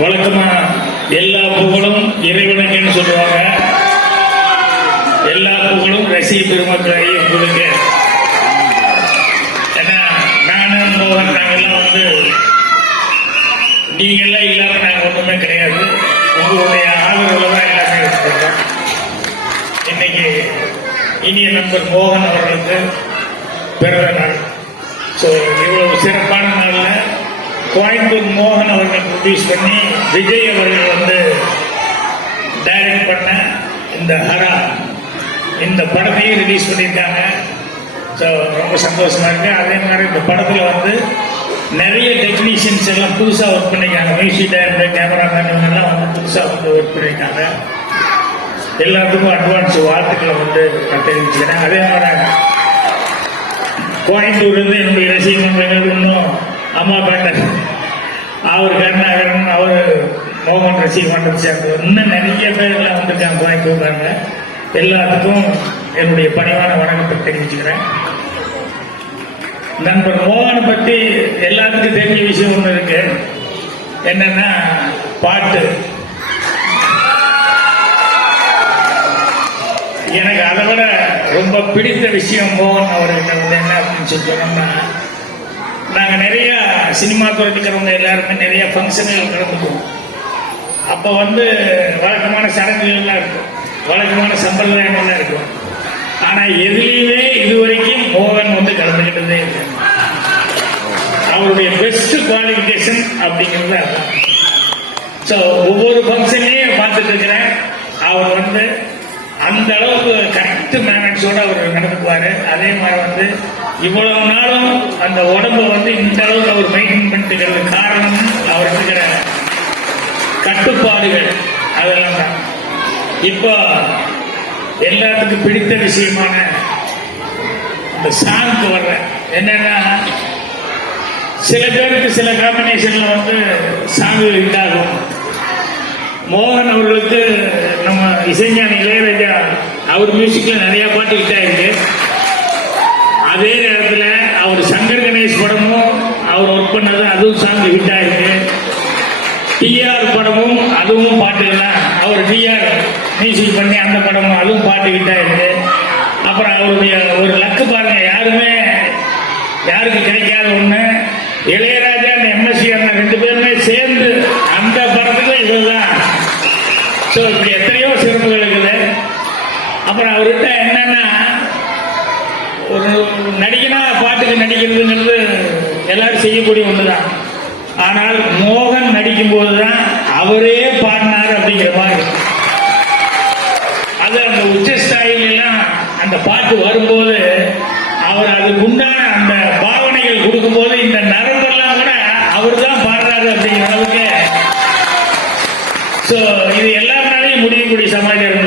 வழக்கமா எல்லா புகழும் இறைவனுக்குன்னு சொல்லுவாங்க. எல்லா புகழும் ரசிக பெருமக்களை உங்களுக்கு. ஏன்னா நானும் மோகன் நாங்கெல்லாம் வந்து நீங்கெல்லாம் இல்லாம நாங்கள் ஒன்றுமே கிடையாது. உங்களுடைய ஆதரவுல தான் எல்லாமே இருக்கிறோம் இன்னைக்கு இனிய நண்பர் மோகன் அவர்களுக்கு பிறந்த நாள். ஸோ இவ்வளவு சிறப்பான நாள். கோயம்புத்தூர் மோகன் அவர்கள் ப்ரொடியூஸ் பண்ணி விஜய் அவர்கள் வந்து டைரக்ட் பண்ண இந்த ஹரா. இந்த படத்தையும் ரிலீஸ் பண்ணியிருக்காங்க. ஸோ ரொம்ப சந்தோஷமா இருக்கு. அதே மாதிரி இந்த படத்தில் வந்து நிறைய டெக்னீஷியன்ஸ் எல்லாம் புதுசாக ஒர்க் பண்ணியிருக்காங்க. மியூசிக் டைரக்டர் கேமராமேன் இவங்கெல்லாம் வந்து புதுசாக வந்து ஒர்க் பண்ணியிருக்காங்க. எல்லாத்துக்கும் அட்வான்ஸ் வாழ்த்துக்களை வந்து நான் தெரிவிச்சுக்கிறேன் அதே மாதிரி கோயம்புத்தூர்லேருந்து என்னுடைய ரசிக இன்னும் அம்மா பேட்டர் அவர் கருணாகரன் அவர் மோகன் ரசிக மன்றம் சேர்ந்து இன்னும் நிறைய பேர்லாம் எல்லாம் வந்திருக்காங்க கோயம்புத்தூர்காரங்க எல்லாத்துக்கும் என்னுடைய பணிவான வணக்கத்தை தெரிவிச்சுக்கிறேன். நண்பர் மோகனை பற்றி எல்லாத்துக்கும் தெரிஞ்ச விஷயம் ஒன்று இருக்கு. என்னன்னா பாட்டு. எனக்கு அதை விட ரொம்ப பிடித்த விஷயம் மோகன் அவர் என்ன அப்படின்னு சொல்லி சொன்னோம்னா நாங்கள் நிறையா சினிமா துறைக்கிறவங்க எல்லாருமே நிறைய ஃபங்க்ஷன்கள் கலந்துக்குவோம் அப்போ வந்து வழக்கமான சடங்குகள்லாம் இருக்கும். வழக்கமான சம்பிரதாயங்கள்லாம் இருக்கும். ஆனால் எதுலேயுமே இதுவரைக்கும் மோகன் வந்து கலந்துக்கிட்டதே இல்லை. அவருடைய பெஸ்ட் குவாலிஃபிகேஷன் அப்படிங்கிறது அதான் ஸோ ஒவ்வொரு ஃபங்க்ஷன்லையும் பார்த்துட்டு இருக்கிறேன். அவர் வந்து அந்த அளவுக்கு கரெக்ட் மேனேஜோட அவர் நடந்துக்குவாரு. அதே மாதிரி வந்து இவ்வளவு நாளும் அந்த உடம்பு வந்து இந்த அளவுக்கு அவர் மெயின்டைன் பண்ணிட்டு காரணம் அவர் இருக்கிற கட்டுப்பாடுகள் அதெல்லாம் தான். இப்போ எல்லாத்துக்கும் பிடித்த விஷயமான இந்த சாங்க்கு வர்ற என்னன்னா சில பேருக்கு சில காம்பினேஷன்ல வந்து சாங் இதாகும். மோகன் அவர்களுக்கு நம்ம இசைஞானி இளையராஜா அவர் மியூசிக்ல நிறைய பாட்டு ஹிட் ஆயிருக்கு. அதே நேரத்தில் அவர் சங்கர் கணேஷ் படமும் அவர் ஒர்க் பண்ணது அதுவும் சாங் ஹிட் ஆயிருக்கு. டிஆர் படமும் அதுவும் பாட்டுலாம் அவர் டிஆர் மியூசிக் பண்ணி அந்த படமும் அதுவும் பாட்டு ஹிட் ஆயிருக்கு. அப்புறம் அவருடைய ஒரு லக்கு பாருங்க யாருமே யாருக்கு கிடைக்காத ஒண்ணு. இளையராஜா எம்எஸ்சி அண்ணன் ரெண்டு பேருமே சேர்ந்து அந்த படத்துக்கு இதுதான் ஸோ இப்படி அப்புறம் அவர்கிட்ட என்னன்னா ஒரு நடிகனா பாட்டுக்கு நடிக்கிறதுங்கிறது எல்லாரும் செய்யக்கூடிய ஒன்றுதான் ஆனால் மோகன் நடிக்கும் போதுதான் அவரே பாடினார் அப்படிங்கிற மாதிரி. அது அந்த உச்ச எல்லாம் அந்த பாட்டு வரும்போது அவர் அதுக்கு உண்டான அந்த பாவனைகள் கொடுக்கும்போது இந்த நரம்பெல்லாம் கூட அவர் தான் பாடுறாரு அப்படிங்கிற அளவுக்கு. ஸோ இது எல்லாருனாலையும் முடியக்கூடிய சமாச்சாரம்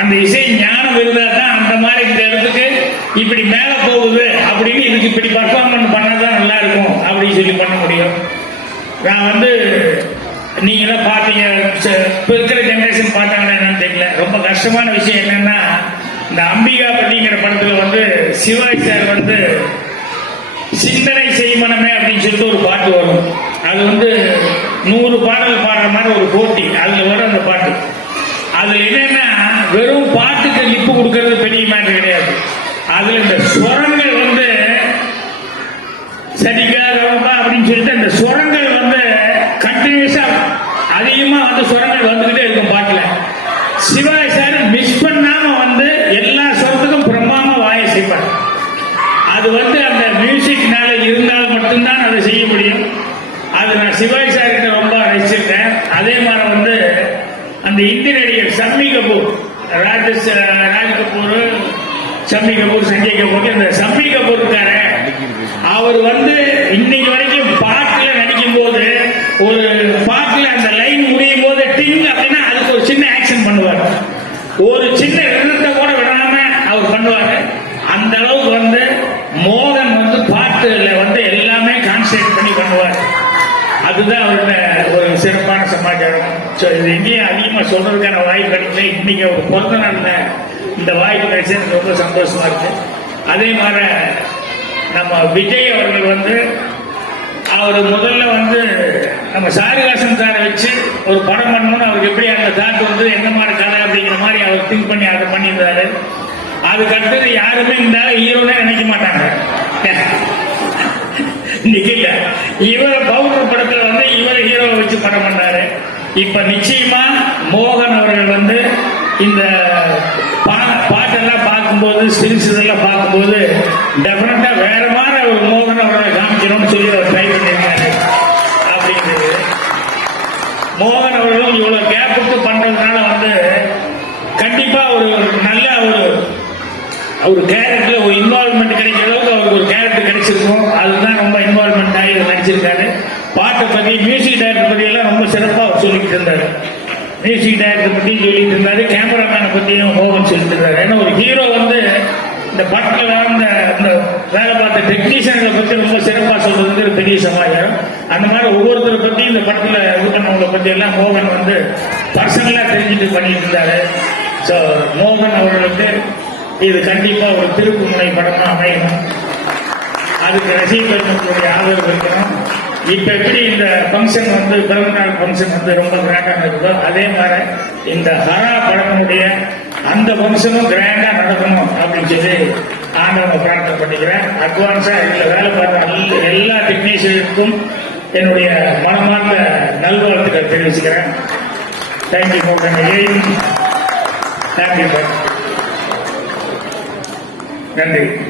அந்த இசை ஞானம் இருந்தால் தான் அந்த மாதிரி இந்த இடத்துக்கு இப்படி மேலே போகுது அப்படின்னு இதுக்கு இப்படி பர்ஃபார்மன்ஸ் பண்ணால் தான் நல்லா இருக்கும் அப்படின்னு சொல்லி பண்ண முடியும். நான் வந்து நீங்களாம் பார்த்தீங்க ச- இப்ப இருக்கிற ஜென்ரேஷன் பார்த்தாங்கன்னா என்னன்னு தெரியல. ரொம்ப கஷ்டமான விஷயம் என்னன்னா இந்த அம்பிகா பள்ளிங்கிற படத்துல வந்து சிவாஜி சார் வந்து சிந்தனை செய்மனமே அப்படின்னு சொல்லிட்டு ஒரு பாட்டு வரும். அது வந்து நூறு பாடல் பாடுற மாதிரி ஒரு போட்டி. அதுல வரும் அந்த பாட்டு. அது என்னன்னா வெறும் பாட்டுக்கு லிப்பு கொடுக்கறது பெரிய மேட்டர் கிடையாது. அதுல இந்த சுரங்கள் வந்து சரிக்கா ரவா அப்படின்னு சொல்லிட்டு அந்த சுரங்கள் வந்து கண்டினியூஸா அதிகமா வந்து சுரங்கள் வந்துகிட்டே இருக்கும் பாட்டுல. சிவாஜி சார் மிஸ் பண்ணாம வந்து எல்லா சொரத்துக்கும் பிரம்மாம வாய செய்வார். அது வந்து அந்த மியூசிக்னால இருந்தால் மட்டும்தான் அதை செய்ய முடியும். அது நான் சிவாஜி சார் கிட்ட ரொம்ப ரசிச்சிருக்கேன் அதே மாதிரி வந்து அந்த இந்தி நடிகர் சம்மி கபூர் ராஜேஷ் ராஜ் கபூர் சம்மி கபூர் சஞ்சய் கபூர் இந்த சம்மி கபூர் இருக்காரு அவர் வந்து இன்னைக்கு வரைக்கும் பாட்டில் நடிக்கும் போது ஒரு பாட்டில் அந்த லைன் முடியும் போது டிங் அப்படின்னா அதுக்கு ஒரு சின்ன ஆக்ஷன் பண்ணுவார். ஒரு சின்ன நிறுத்த கூட விடாம அவர் பண்ணுவாரு அந்த அளவுக்கு வந்து மோகன் வந்து பாட்டுல வந்து எல்லாமே கான்சன்ட்ரேட் பண்ணி பண்ணுவார் அதுதான் அவரோட ஒரு சிறப்பான சமாச்சாரம். ஸோ இது எங்கேயும் அதிகமாக சொல்றதுக்கான வாய்ப்பு கிடைக்கல. இன்னைக்கு ஒரு பிறந்த நாள்ல இந்த வாய்ப்பு கிடைச்சது எனக்கு ரொம்ப சந்தோஷமா இருக்கு. அதே மாதிரி நம்ம விஜய் அவர்கள் வந்து அவர் முதல்ல வந்து நம்ம சாரிகாசன் சாரை வச்சு ஒரு படம் பண்ணணும்னு அவருக்கு எப்படி அந்த தாட் வந்து என்ன மாதிரி கதை அப்படிங்கிற மாதிரி அவர் திங்க் பண்ணி அதை பண்ணியிருந்தாரு. அதுக்கு அடுத்தது யாருமே இந்த ஹீரோனே நினைக்க மாட்டாங்க இன்னைக்கு இல்ல இவர் பவுடர் படத்துல வந்து இவர் ஹீரோவை வச்சு படம் பண்ணாரு இப்ப நிச்சயமா மோகன் அவர்கள் வந்து இந்த பா- பாட்டெல்லாம் பார்க்கும்போது ஸ்டில்ஸ் இதெல்லாம் பார்க்கும்போது டெஃபினட்டா வேற மாதிரி ஒரு மோகன் அவர்களை காமிக்கணும்னு சொல்லி அவர் ட்ரை பண்ணியிருக்காரு. அப்படின்றது. மோகன் அவர்களும் இவ்வளவு கேப்புக்கு பண்றதுனால வந்து கண்டிப்பா ஒரு நல்ல ஒரு ஒரு கேரக்டர்ல ஒரு இன்வால்மெண்ட் கிடைக்கிற அளவுக்கு அவருக்கு ஒரு கேரக்டர் கிடைச்சிருக்கும். அதுதான் ரொம்ப இன்வால்மெண்ட் ஆகி நடிச்சிருக்காரு. பாட்டை பத்தி மியூசிக் டைரக்டர் பத்தி எல்லாம் ரொம்ப சிறப்பா அவர் சொல்லிக்கிட்டு இருந்தாரு. மியூசிக் டைரக்டர் பத்தி சொல்லிட்டு இருந்தாரு கேமராமேனை பத்தியும் மோகன் சொல்லிட்டு இருந்தாரு. ஏன்னா ஒரு ஹீரோ வந்து இந்த படத்துல வாழ்ந்த இந்த வேலை பார்த்த டெக்னீஷியன்களை பத்தி ரொம்ப சிறப்பா வந்து ஒரு பெரிய சமாச்சாரம். அந்த மாதிரி ஒவ்வொருத்தரை பத்தி இந்த படத்துல இது பண்ணவங்களை பத்தி எல்லாம் மோகன் வந்து பர்சனலா தெரிஞ்சுட்டு பண்ணிட்டு இருந்தாரு. ஸோ மோகன் அவர்களுக்கு இது கண்டிப்பா ஒரு திருப்பு முனை படமா அமையணும். அதுக்கு ரசிகர்களுடைய ஆதரவு இருக்கணும். இப்ப எப்படி இந்த ஃபங்க்ஷன் வந்து பிறந்தநாள் ஃபங்க்ஷன் வந்து ரொம்ப கிராண்டா நடக்குதோ அதே மாதிரி இந்த ஹரா படத்தினுடைய அந்த ஃபங்க்ஷனும் கிராண்டா நடக்கணும் அப்படின்னு சொல்லி ஆண்டவங்க பிரார்த்தனை பண்ணிக்கிறேன். அட்வான்ஸா இதுல வேலை பார்த்த எல்லா- எல்லா டெக்னீஷியனுக்கும் என்னுடைய மனமார்ந்த நல்வாழ்த்துக்கள் தெரிவிச்சுக்கிறேன். தேங்க்யூ மோகன் தேங்க்யூ நன்றி.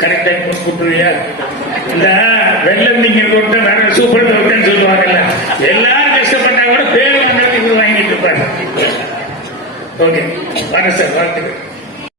கரெக்ட் டைம் கூப்பிடுறியா இந்த வெள்ளம் நீங்க கொண்டு வேற சூப்பர் விட்டேன்னு சொல்லுவாங்கல்ல. எல்லாரும் கஷ்டப்பட்டா கூட பேர் வாங்குறதுக்கு வாங்கிட்டு இருப்பாங்க ஓகே வரேன் சார் வாழ்த்துக்கள்.